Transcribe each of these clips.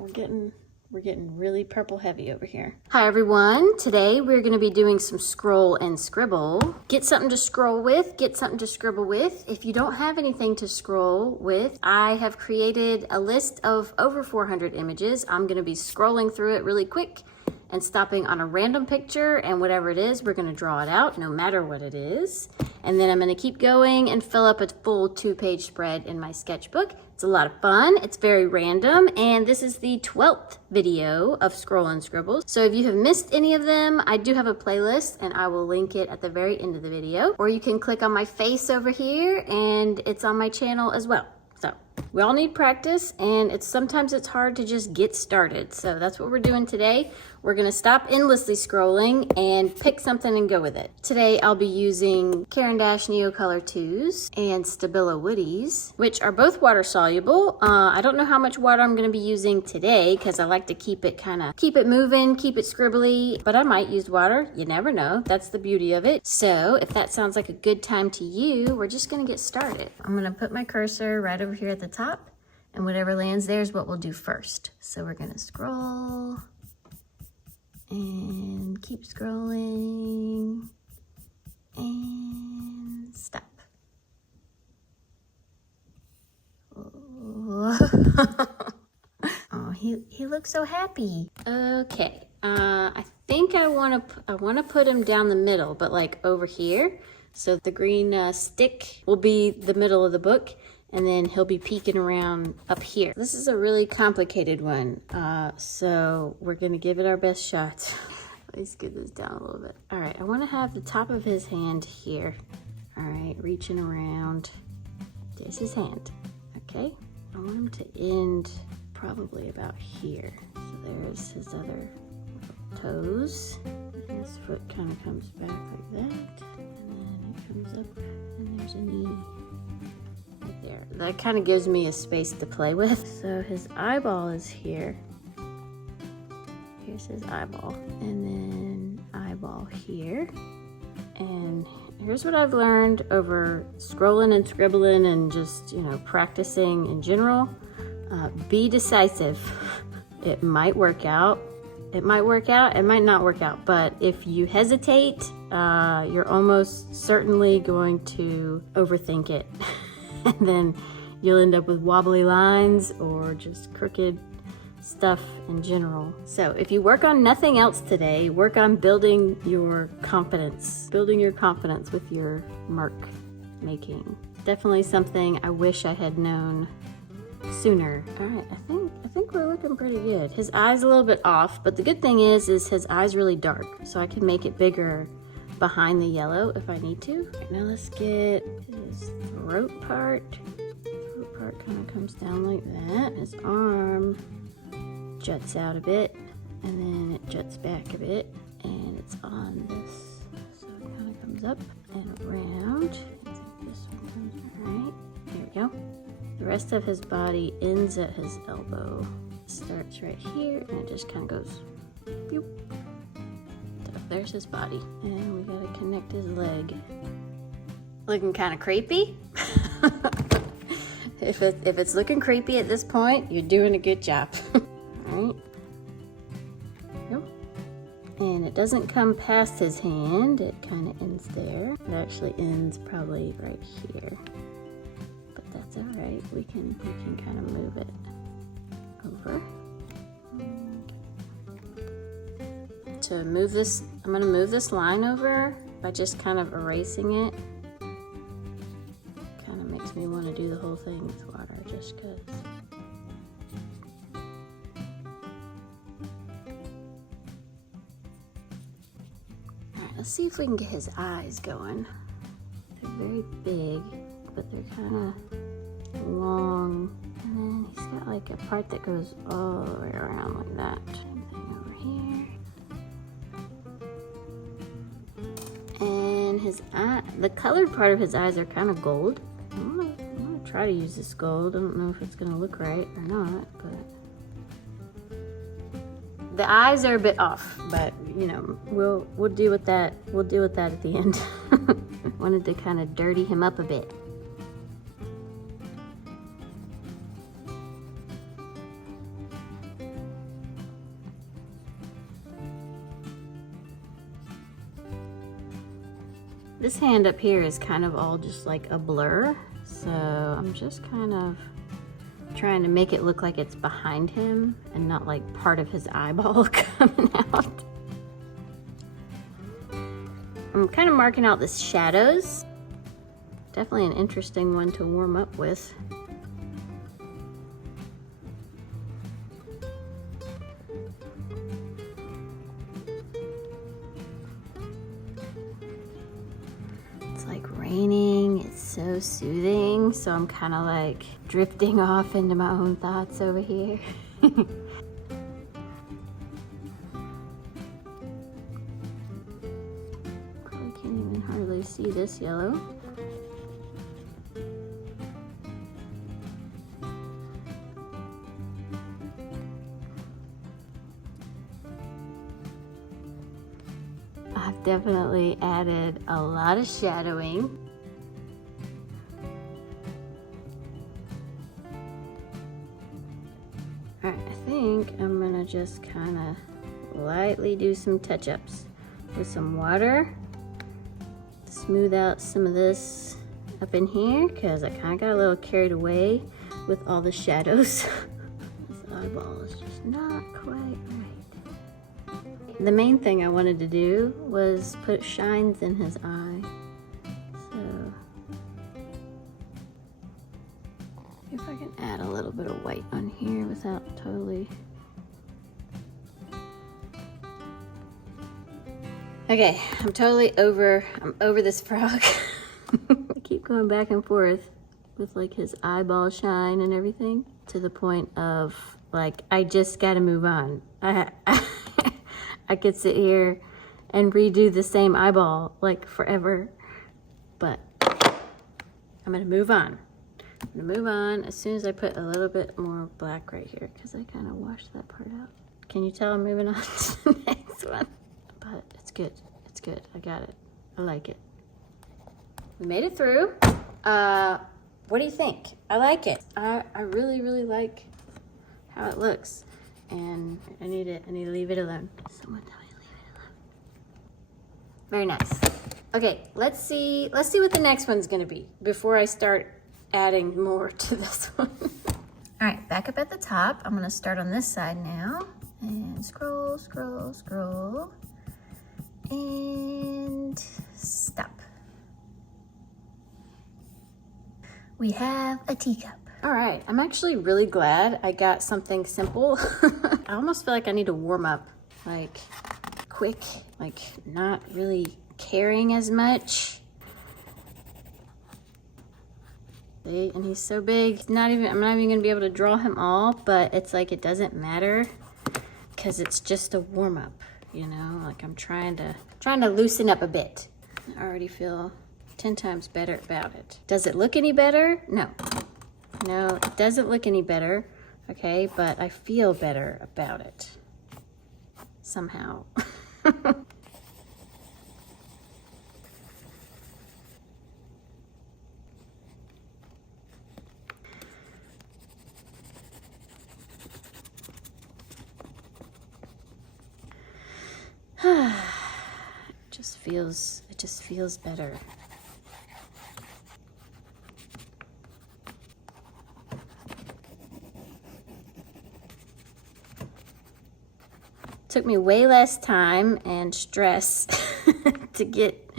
we're getting really purple heavy over here. Hi everyone, today we're gonna be doing some scroll and scribble. Get something to scroll with, get something to scribble with. If you don't have anything to scroll with, I have created a list of over 400 images. I'm gonna be scrolling through it really quick and stopping on a random picture, and whatever it is, we're gonna draw it out no matter what it is. And then I'm gonna keep going and fill up a full 2-page spread in my sketchbook. It's a lot of fun, it's very random, and this is the 12th video of Scroll and Scribbles. So if you have missed any of them, I do have a playlist and I will link it at the very end of the video. Or you can click on my face over here and it's on my channel as well. So we all need practice, and sometimes it's hard to just get started. So that's what we're doing today. We're gonna stop endlessly scrolling and pick something and go with it. Today I'll be using Caran Neocolor IIs and Stabilo Woodys, which are both water soluble. I don't know how much water I'm gonna be using today because I like to keep it moving, keep it scribbly, but I might use water. You never know. That's the beauty of it. So if that sounds like a good time to you, we're just gonna get started. I'm gonna put my cursor right over here at the top, and whatever lands there is what we'll do first. So we're gonna scroll and keep scrolling and stop. Oh, he looks so happy. Okay, I think I want to put him down the middle, but like over here. So the green stick will be the middle of the book, and then he'll be peeking around up here. This is a really complicated one, so we're gonna give it our best shot. Let me scoot this down a little bit. All right, I wanna have the top of his hand here. All right, reaching around. There's his hand, okay? I want him to end probably about here. So there's his other toes. And his foot kind of comes back like that. And then it comes up, and there's a knee. There. That kind of gives me a space to play with. So his eyeball is here. Here's his eyeball. And then eyeball here. And here's what I've learned over scrolling and scribbling and just, practicing in general. Be decisive. It might work out. It might work out. It might not work out. But if you hesitate, you're almost certainly going to overthink it. And then you'll end up with wobbly lines or just crooked stuff in general. So if you work on nothing else today, work on building your confidence with your mark making. Definitely something I wish I had known sooner. All right, I think we're looking pretty good. His eye's a little bit off, but the good thing is his eye's really dark, so I can make it bigger behind the yellow if I need to. Right, now let's get his throat part. Throat part kind of comes down like that. His arm juts out a bit, and then it juts back a bit, and it's on this. So it kind of comes up and around. This one comes right. There we go. The rest of his body ends at his elbow. It starts right here, and it just kind of goes boop. There's his body, and we gotta connect his leg. Looking kind of creepy. If it's looking creepy at this point, you're doing a good job. All right. Yep. And it doesn't come past his hand. It kind of ends there. It actually ends probably right here, but that's all right. We can kind of move it over. To move this, I'm going to move this line over by just kind of erasing it. Kind of makes me want to do the whole thing with water just because. Alright, let's see if we can get his eyes going. They're very big, but they're kind of long. And then he's got like a part that goes all the way around like that. Same thing over here. And his eye, the colored part of his eyes are kind of gold. I'm gonna try to use this gold. I don't know if it's gonna look right or not, but the eyes are a bit off. But we'll deal with that. We'll deal with that at the end. Wanted to kind of dirty him up a bit. This hand up here is kind of all just like a blur, so I'm just kind of trying to make it look like it's behind him and not like part of his eyeball coming out. I'm kind of marking out the shadows. Definitely an interesting one to warm up with. It's like raining, it's so soothing, so I'm kind of like drifting off into my own thoughts over here. Hardly see this yellow. I've definitely added a lot of shadowing. All right, I think I'm gonna just kind of lightly do some touch-ups with some water. Smooth out some of this up in here because I kind of got a little carried away with all the shadows. This eyeball is just not quite right. The main thing I wanted to do was put shines in his eye. So if I can add a little bit of white on here without totally. Okay, I'm over this frog. I keep going back and forth with like his eyeball shine and everything to the point of like, I just gotta move on. I could sit here and redo the same eyeball like forever, but I'm gonna move on. I'm gonna move on as soon as I put a little bit more black right here because I kind of washed that part out. Can you tell I'm moving on to the next one? But it's good. It's good. I got it. I like it. We made it through. What do you think? I like it. I really, really like how it looks. And I need to leave it alone. Someone tell me to leave it alone. Very nice. Okay, let's see what the next one's gonna be before I start adding more to this one. All right, back up at the top. I'm gonna start on this side now. And scroll, scroll, scroll. And stop. We have a teacup. All right, I'm actually really glad I got something simple. I almost feel like I need to warm up, like quick, like not really caring as much. See, and he's so big. I'm not even gonna be able to draw him all, but it's like it doesn't matter because it's just a warm up. You know, like I'm trying to loosen up a bit. I already feel 10 times better about it. Does it look any better? No. No, it doesn't look any better, okay? But I feel better about it somehow. It just feels better. Took me way less time and stress to get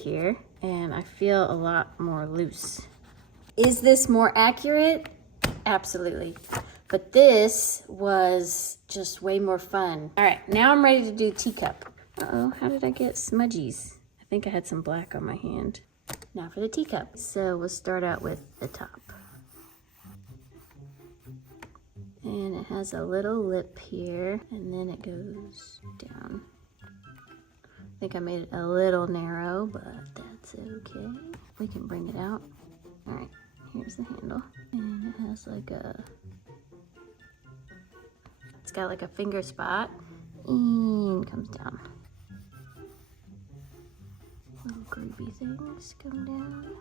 here, and I feel a lot more loose. Is this more accurate? Absolutely. But this was just way more fun. All right, now I'm ready to do teacup. Uh-oh, how did I get smudgies? I think I had some black on my hand. Now for the teacup. So we'll start out with the top. And it has a little lip here, and then it goes down. I think I made it a little narrow, but that's okay. We can bring it out. All right, here's the handle. And it has like it's got like a finger spot, and comes down. Little groovy things come down.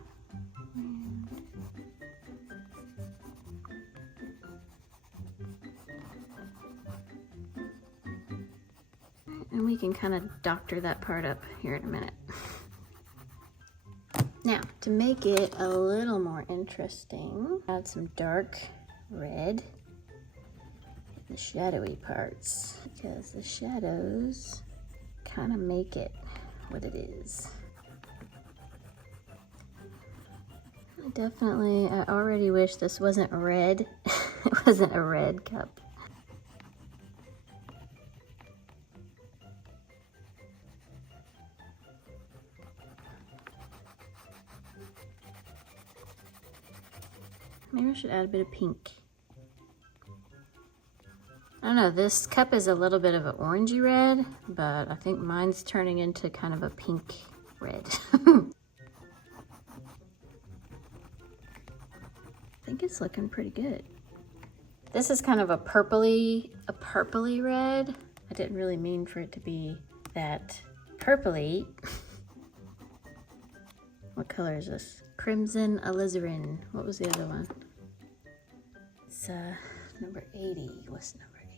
And we can kind of doctor that part up here in a minute. Now, to make it a little more interesting, add some dark red in the shadowy parts, because the shadows kind of make it what it is. I already wish this wasn't red. It wasn't a red cup. Maybe I should add a bit of pink. I don't know, this cup is a little bit of an orangey red, but I think mine's turning into kind of a pink red. I think it's looking pretty good. This is kind of a purpley red. I didn't really mean for it to be that purpley. What color is this? Crimson alizarin. What was the other one? It's number 80. What's number 80?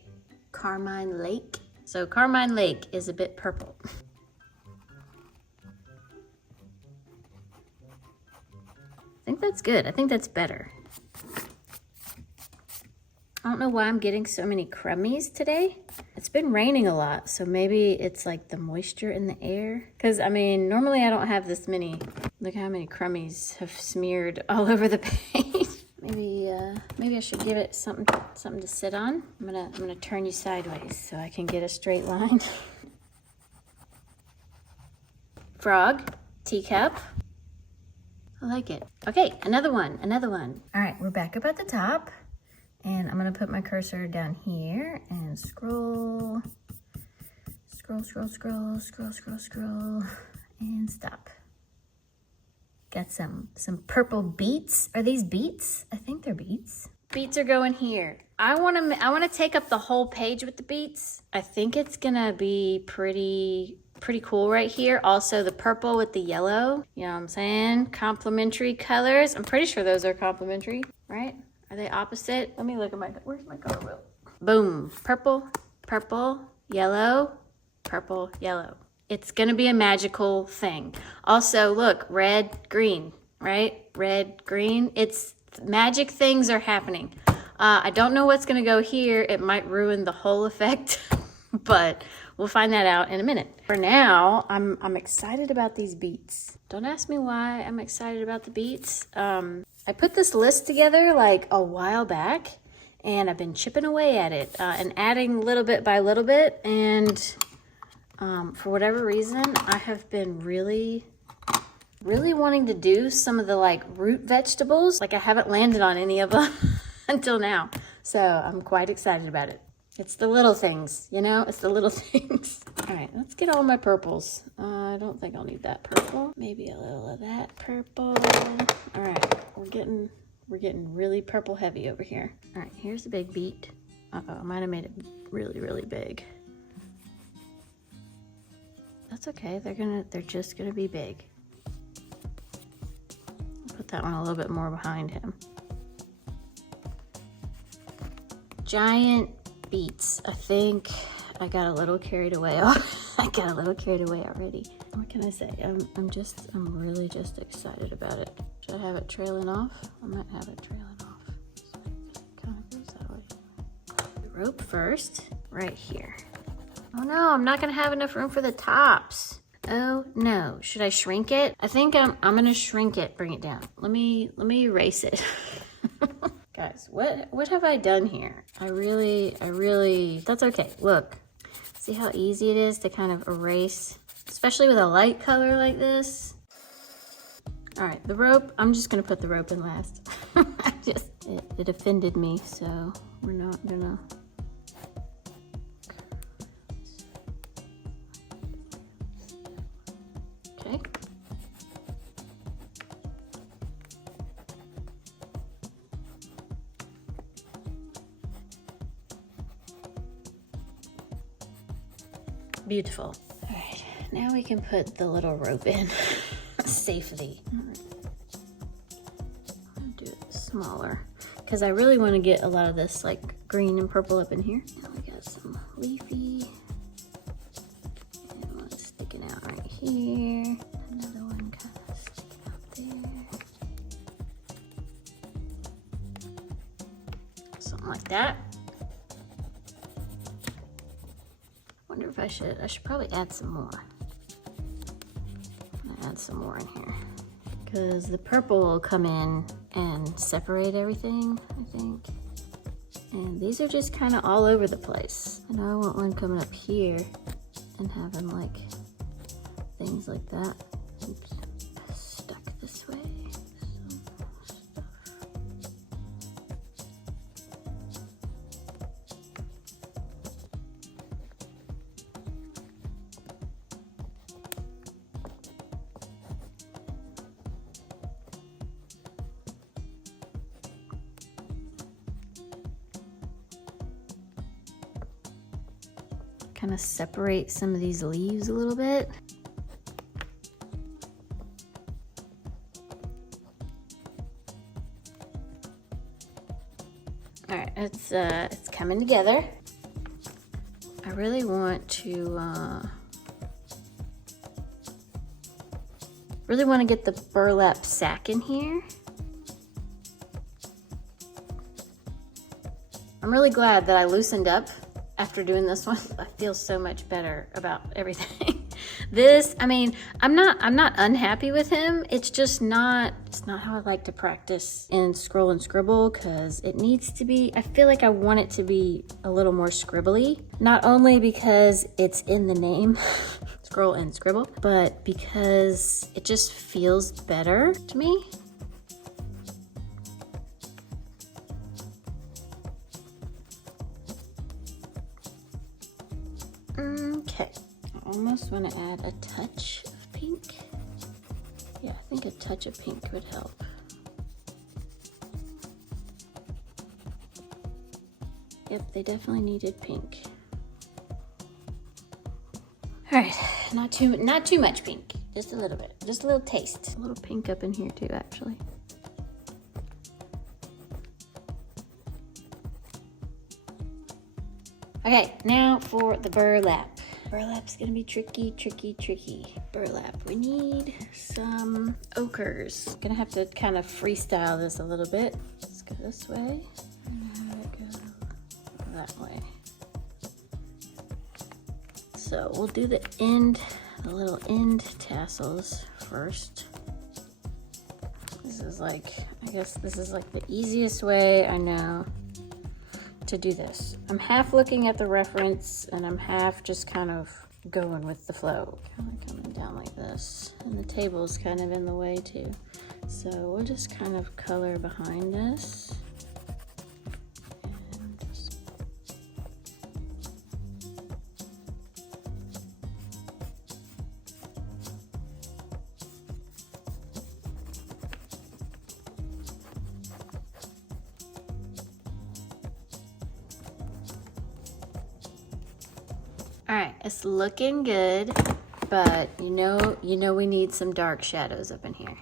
Carmine Lake. So Carmine Lake is a bit purple. I think that's good. I think that's better. I don't know why I'm getting so many crummies today. It's been raining a lot, so maybe it's like the moisture in the air. Because, I mean, normally I don't have this many. Look how many crummies have smeared all over the page. Maybe I should give it something to sit on. I'm gonna turn you sideways so I can get a straight line. Frog, teacup. I like it. Okay, another one. All right, we're back up at the top. And I'm gonna put my cursor down here and scroll, and stop. Got some purple beets. Are these beets? I think they're beets. Beets are going here. I wanna take up the whole page with the beets. I think it's gonna be pretty cool right here. Also the purple with the yellow. You know what I'm saying? Complementary colors. I'm pretty sure those are complementary, right? Are they opposite? Let me look at where's my color wheel? Boom. Purple, purple, yellow, purple, yellow. It's gonna be a magical thing. Also, look, red, green, right? Red, green. It's magic things are happening. I don't know what's gonna go here. It might ruin the whole effect, but we'll find that out in a minute. For now, I'm excited about these beets. Don't ask me why I'm excited about the beets. I put this list together like a while back, and I've been chipping away at it and adding little bit by little bit. And for whatever reason, I have been really wanting to do some of the like root vegetables. Like I haven't landed on any of them until now. So I'm quite excited about it. It's the little things, you know? It's the little things. All right, let's get all my purples. I don't think I'll need that purple. Maybe a little of that purple. All right, we're getting really purple heavy over here. All right, here's a big beet. Uh-oh, I might have made it really big. That's okay, they're just gonna be big. I'll put that one a little bit more behind him. Giant beets. I think I got a little carried away. I got a little carried away already. What can I say? I'm really just excited about it. Should I have it trailing off? I might have it trailing off. So it kind of goes that way. The rope first, right here. Oh no, I'm not gonna have enough room for the tops. Oh no, should I shrink it? I think I'm gonna shrink it, bring it down. Let me erase it. Guys, what have I done here? I really, that's okay. Look, see how easy it is to kind of erase, especially with a light color like this. All right, the rope, I'm just gonna put the rope in last. It offended me, so we're not gonna. Okay. Beautiful. All right, now we can put the little rope in safely. All right. I'll do it smaller because I really want to get a lot of this like green and purple up in here. Now we got some leafy. And one sticking out right here. Another one kind of sticking out something like that. Wonder if I should probably add some more. I'm gonna add some more in here because the purple will come in and separate everything, I think. And these are just kind of all over the place. I know I want one coming up here and having like things like that. Oops, stuck this way. Kind of separate some of these leaves a little bit. All right, it's coming together. I really want to get the burlap sack in here. I'm really glad that I loosened up after doing this one. I feel so much better about everything. This, I mean, I'm not unhappy with him. It's just not, it's not how I like to practice in Scroll and Scribble, because it needs to be, I feel like I want it to be a little more scribbly. Not only because it's in the name, Scroll and Scribble, but because it just feels better to me. Okay, I almost want to add a touch of pink. Yeah, I think a touch of pink would help. Yep, they definitely needed pink. All right, not too much pink, just a little bit, just a little taste. A little pink up in here too, actually. Okay, now for the burlap. Burlap's gonna be tricky. Burlap, we need some ochres. Gonna have to kind of freestyle this a little bit. Let's go this way, and go that way. So we'll do the little end tassels first. This is like, I guess this is like the easiest way I know to do this. I'm half looking at the reference and I'm half just kind of going with the flow. Kind of coming down like this. And the table's kind of in the way too. So we'll just kind of color behind this. And just... All right, it's looking good, but you know we need some dark shadows up in here.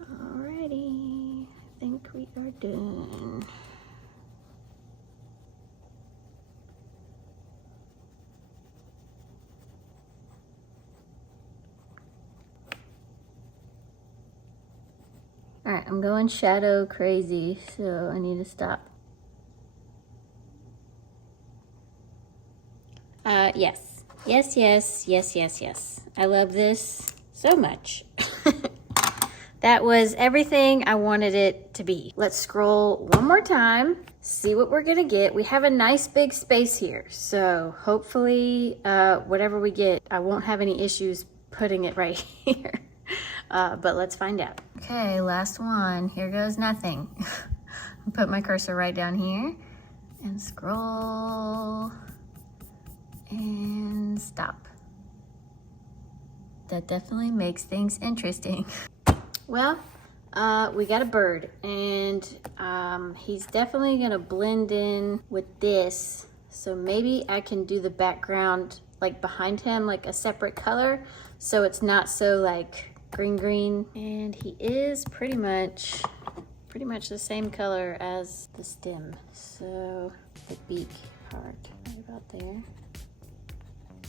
Alrighty, I think we are done. All right, I'm going shadow crazy, so I need to stop. Yes. I love this so much. That was everything I wanted it to be. Let's scroll one more time, see what we're gonna get. We have a nice big space here, so hopefully whatever we get, I won't have any issues putting it right here. But let's find out. Okay, last one. Here goes nothing. Put my cursor right down here and scroll and stop. That definitely makes things interesting. Well, we got a bird, and he's definitely gonna blend in with this. So maybe I can do the background like behind him, like a separate color, so it's not so like green. And he is pretty much pretty much the same color as the stem. So the beak part right about there,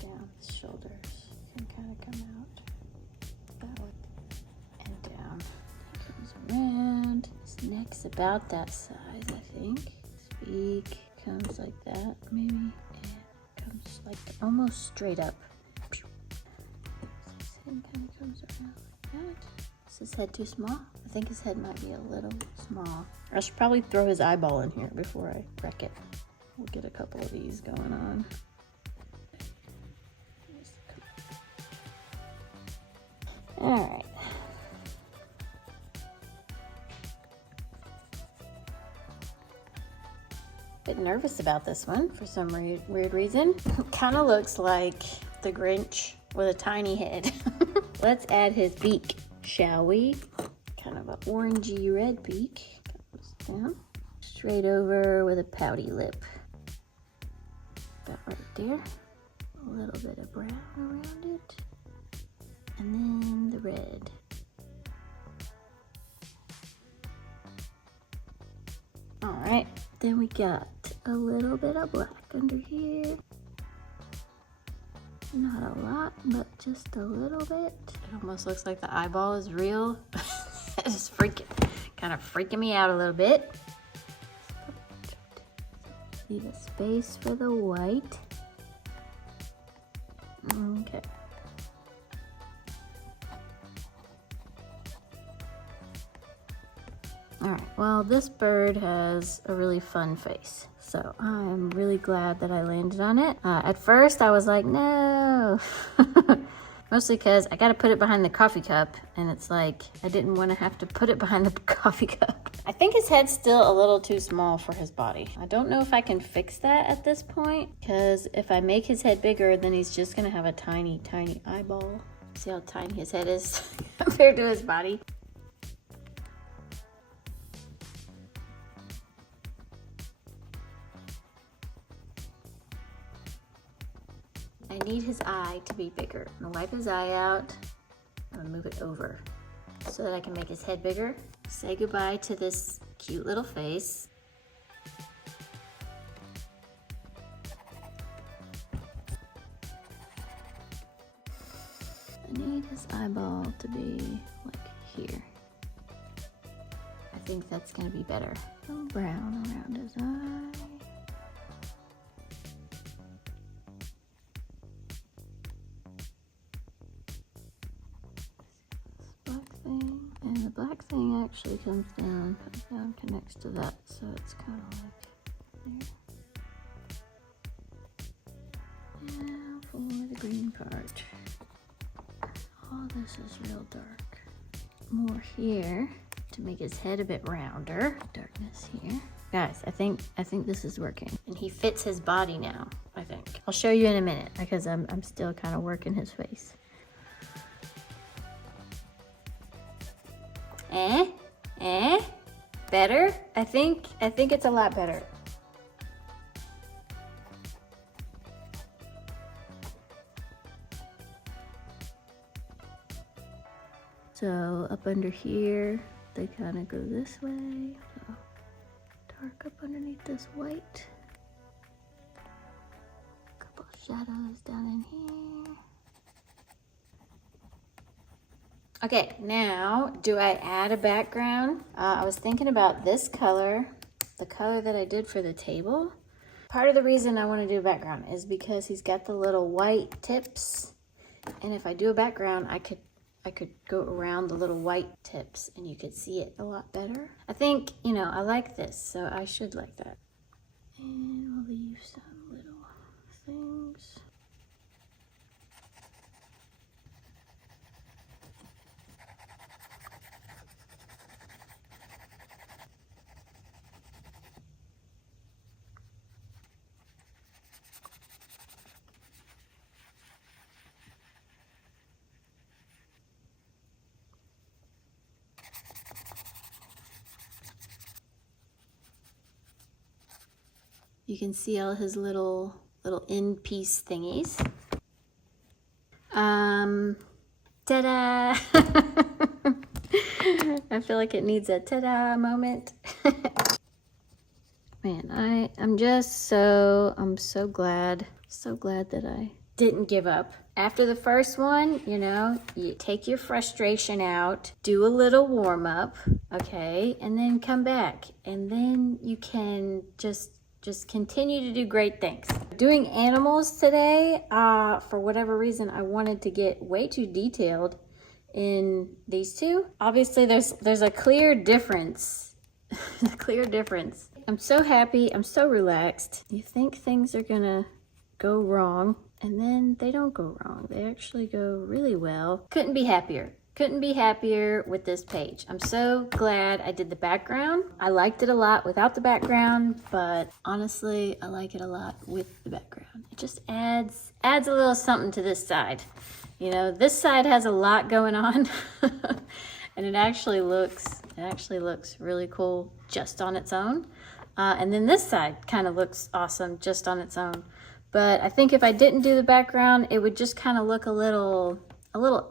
down the shoulders can kind of come out that way and down. It comes around. His neck's about that size, I think. His beak comes like that, maybe, and comes like almost straight up. His head kind of comes around like that. Is his head too small? I think his head might be a little small. I should probably throw his eyeball in here before I wreck it. We'll get a couple of these going on. All right. Bit nervous about this one for some weird reason. Kind of looks like the Grinch with a tiny head. Let's add his beak, shall we? Kind of an orangey red beak. Comes down. Straight over with a pouty lip. About right there. A little bit of brown around it. And then the red. All right, then we got a little bit of black under here. Not a lot, but just a little bit. It almost looks like the eyeball is real. It's kind of freaking me out a little bit. Leave a space for the white. Okay. All right, well, this bird has a really fun face, so I'm really glad that I landed on it. At first, I was like, no, mostly because I got to put it behind the coffee cup, and it's like, I didn't want to have to put it behind the coffee cup. I think his head's still a little too small for his body. I don't know if I can fix that at this point, because if I make his head bigger, then he's just going to have a tiny, tiny eyeball. See how tiny his head is compared to his body? I need his eye to be bigger. I'm gonna wipe his eye out. I'm gonna move it over so that I can make his head bigger. Say goodbye to this cute little face. I need his eyeball to be like here. I think that's gonna be better. A little brown around his eye. Black thing actually comes down, connects to that, so it's kind of like there. Now for the green part. Oh, this is real dark. More here to make his head a bit rounder. Darkness here. Guys, I think this is working. And he fits his body now, I think. I'll show you in a minute because I'm still kind of working his face. Better? I think it's a lot better. So up under here, they kind of go this way. So dark up underneath this white. Couple shadows down in here. Okay, now, do I add a background? I was thinking about this color, the color that I did for the table. Part of the reason I want to do a background is because he's got the little white tips. And if I do a background, I could go around the little white tips and you could see it a lot better. I think, you know, I like this, so I should like that. And we'll leave some little things. You can see all his little end piece thingies. Ta-da! I feel like it needs a ta-da moment. Man, I'm so glad that I didn't give up. After the first one, you know, you take your frustration out, do a little warm up, okay, and then come back. And then you can just continue to do great things. Doing animals today, for whatever reason, I wanted to get way too detailed in these two. Obviously, there's a clear difference. A clear difference. I'm so happy. I'm so relaxed. You think things are gonna go wrong, and then they don't go wrong. They actually go really well. Couldn't be happier. Couldn't be happier with this page. I'm so glad I did the background. I liked it a lot without the background, but honestly, I like it a lot with the background. It just adds a little something to this side. You know, this side has a lot going on, and it actually looks really cool just on its own. And then this side kind of looks awesome just on its own. But I think if I didn't do the background, it would just kind of look a little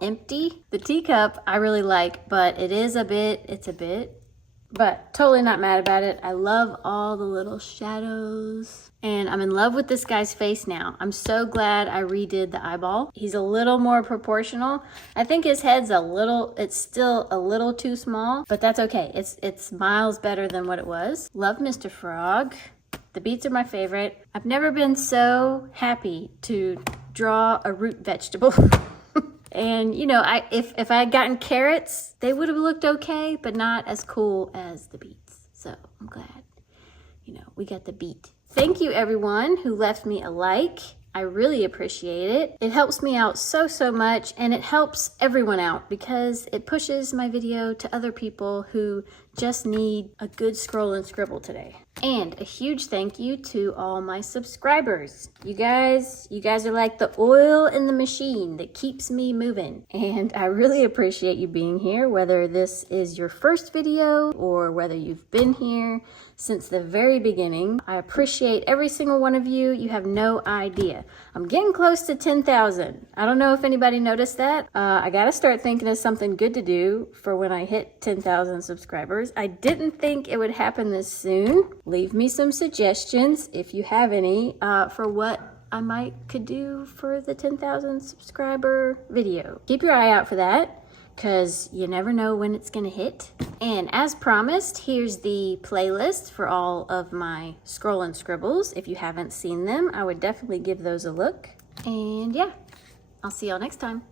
empty. The teacup I really like, but it's a bit, but totally not mad about it. I love all the little shadows. And I'm in love with this guy's face now. I'm so glad I redid the eyeball. He's a little more proportional. I think his head's it's still a little too small, but that's okay. It's miles better than what it was. Love Mr. Frog. The beets are my favorite. I've never been so happy to draw a root vegetable. And you know, if I had gotten carrots, they would have looked okay, but not as cool as the beets. So I'm glad, you know, we got the beet. Thank you everyone who left me a like. I really appreciate it. It helps me out so much, and it helps everyone out because it pushes my video to other people who just need a good scroll and scribble today. And a huge thank you to all my subscribers. You guys are like the oil in the machine that keeps me moving. And I really appreciate you being here, whether this is your first video or whether you've been here since the very beginning. I appreciate every single one of you. You have no idea. I'm getting close to 10,000. I don't know if anybody noticed that. I gotta start thinking of something good to do for when I hit 10,000 subscribers. I didn't think it would happen this soon. Leave me some suggestions if you have any for what I could do for the 10,000 subscriber video. Keep your eye out for that, because you never know when it's gonna hit. And as promised, here's the playlist for all of my scroll and scribbles. If you haven't seen them, I would definitely give those a look. And yeah, I'll see y'all next time.